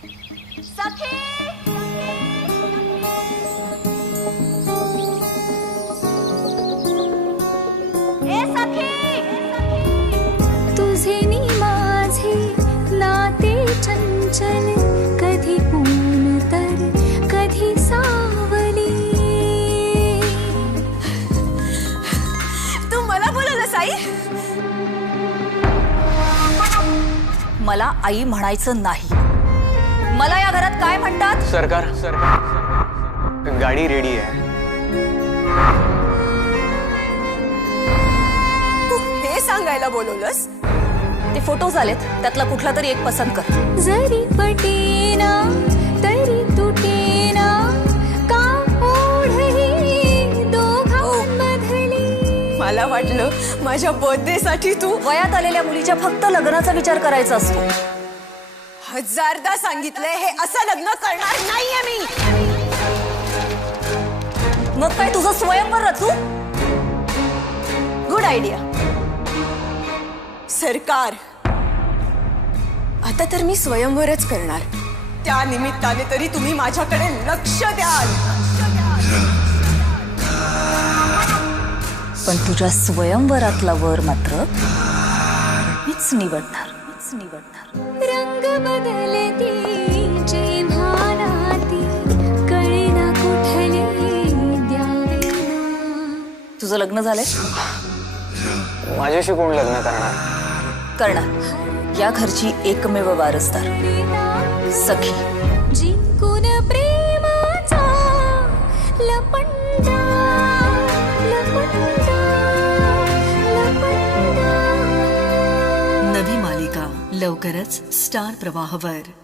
सखी ए सखी तुझे नी माझे नाते चंचल कधी ऊन तर कधी सावली तू मला बोलवलंस आई मला आई म्हणायचं नाही मला या घरात काय म्हणतात सरकार गाडी रेडी आहे तू हे सांगायला बोलवलंस ते फोटोज आलेत त्यातला कुठला तरी एक पसंत कर जरी पटेना तरी तुटेना का ओढही दोघांमधली मला वाटलं माझ्या बर्थडे साठी तू वयात आलेल्या मुलीच्या फक्त लग्नाचा विचार करायचा असतो हजारदा सांगितलंय हे असं लग्न करणार नाहीये मी मग काय तुझं स्वयंवर रचू गुड आयडिया सरकार आता तर मी स्वयंवरच करणार त्या निमित्ताने तरी तुम्ही माझ्याकडे लक्ष द्याल पण तुझ्या स्वयंवरातला वर मात्र मीच निवडणार रंग बदलती जेव्हा ती कळेना कुठले द्यावेना तुझं लग्न झालंय माझ्याशी कोण लग्न करणार या घरची एकमेव वारसदार सखी जिंकून प्रेमाचा लपंडा लपंडा लपंडा नवी मालिका लवकरच स्टार प्रवाहवर.